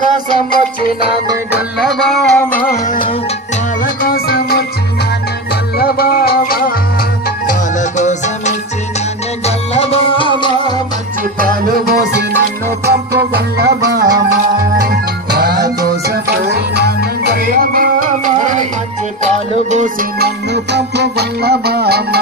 కోసం వచ్చినాను గొల్లబామ పాల కోసం వచ్చినాను గొల్లబామ పాల కోసం వచ్చినాను గొల్లబామ మంచి పాలు పోసి నన్ను పంపు గొల్లబామ పాల కోసం వచ్చినాను గొల్లబామ మంచి పాలు పోసి నన్ను పంపు గొల్లబామ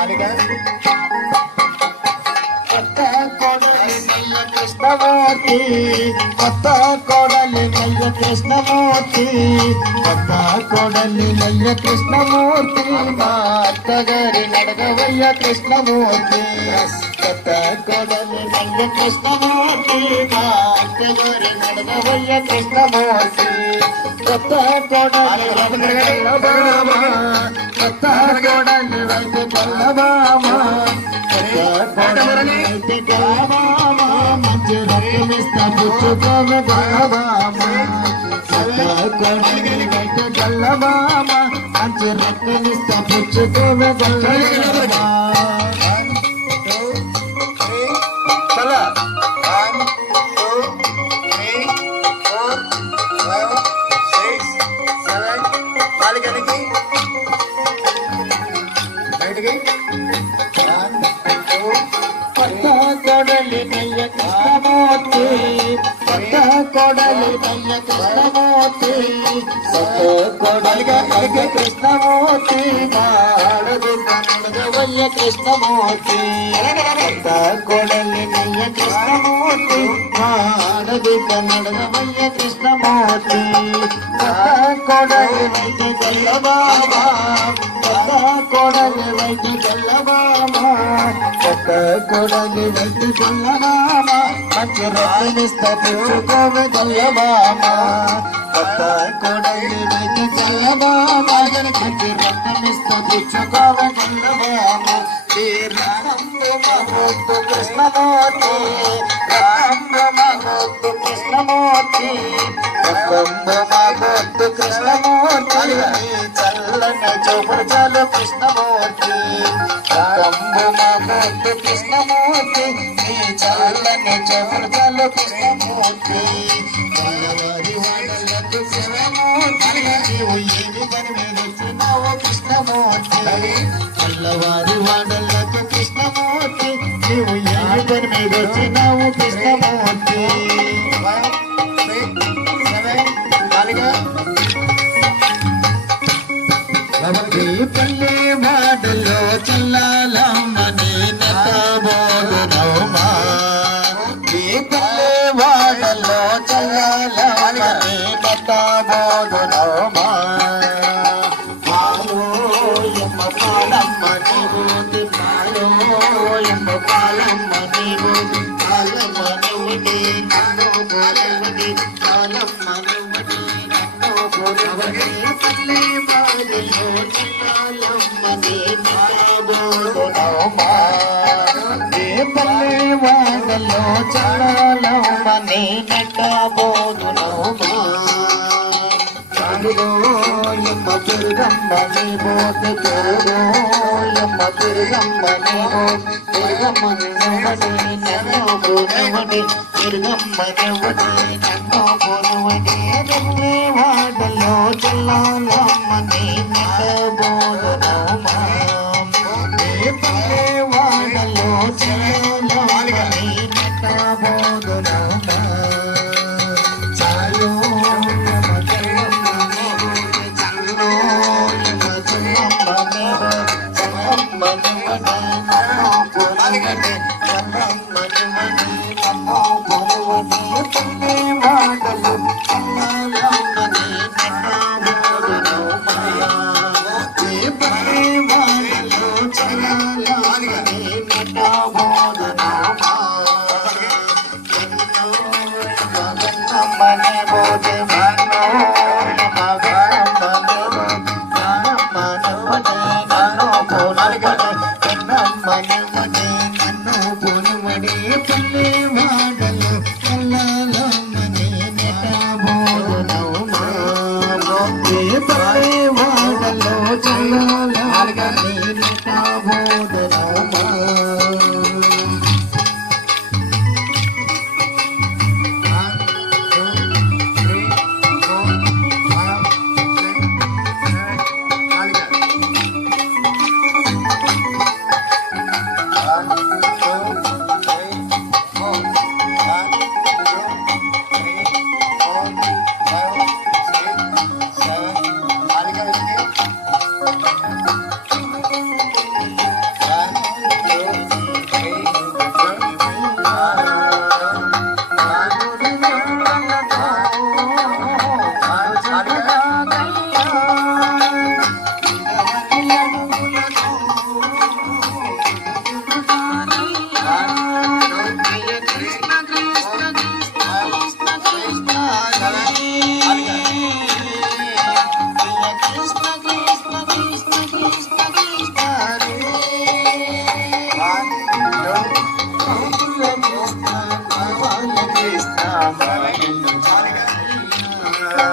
టూ, నాలుగు కొత్త కోడలి నల్ల కృష్ణమూర్తి కొత్త కొడలి నయ్య కృష్ణమూర్తి కొత్త కోడలి మా అత్తగారి నడగవయ్య కృష్ణమూర్తి. కొత్త కొడలి నయ్య కృష్ణమూర్తి మా అత్తగారి నడగవయ్య కృష్ణమూర్తి. కొత్త కొడలి నడగవయ్య కొత్త కోడలి వైపు కొల్లబామ మంచి రక్తమిస్తా పుచ్చుకోను గల్లబామ గల్లబామ మంచి రక్తమిస్తా పుచ్చుకోను గల్లబామ కొడలి నయ్య కృష్ణమూర్తి కొత్త కొడలి నయ్య కృష్ణమూర్తి. కొత్త కొడలిగా అడిగ కృష్ణమూర్తి. మాడదు కృష్ణమూర్తి కొడలి నయ్య కృష్ణమూర్తి మాడదు కనడగవయ్య కృష్ణమూర్తి కొడలి వైద్య గల్లబాబా కొత్త కొడలి వైద్య గల్లబాబా కొత్త కొడలి వైద్య గల్లబాబా మంచి రత్నమిస్తా పుచ్చుకోవే గల్లబాబా కొత్త కొడలి వైద్య గల్లబాబా మంచి రత్నమిస్తా పుచ్చుకోవే మహోత్తు కృష్ణమూర్తి రామంబు మహోత్తు కృష్ణమూర్తి రత్నంబు మహోత్తు కృష్ణమూర్తి చల్లని చూపుడు చాలు కృష్ణమూర్తి. మహోత్తు కృష్ణమూర్తి నీ చల్లని చూపుడు చాలు కృష్ణమూర్తి వాడలకు కృష్ణమూర్తి. నీవు ఏమి పని మీద వచ్చినావు కృష్ణమూర్తి. పాలమ్మ నువ్వుని నన్ను గోరవని పాలమ్మ నువ్వుని నన్ను పల్లె ఏ పల్లె వాడలో చల్లాలమ్మని నెట్టబోదునమ్మా ఎమ్మ తిరుగమ్మని పోతే తిరుగోయమ్మ తిరుగమ్మని తిరుగమ్మని నన్ను వాడలో వాడలో Mane bode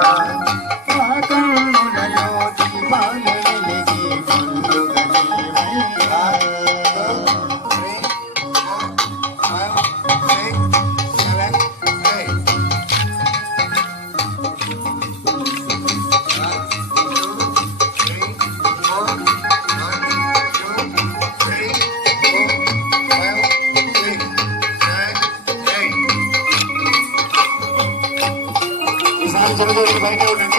God.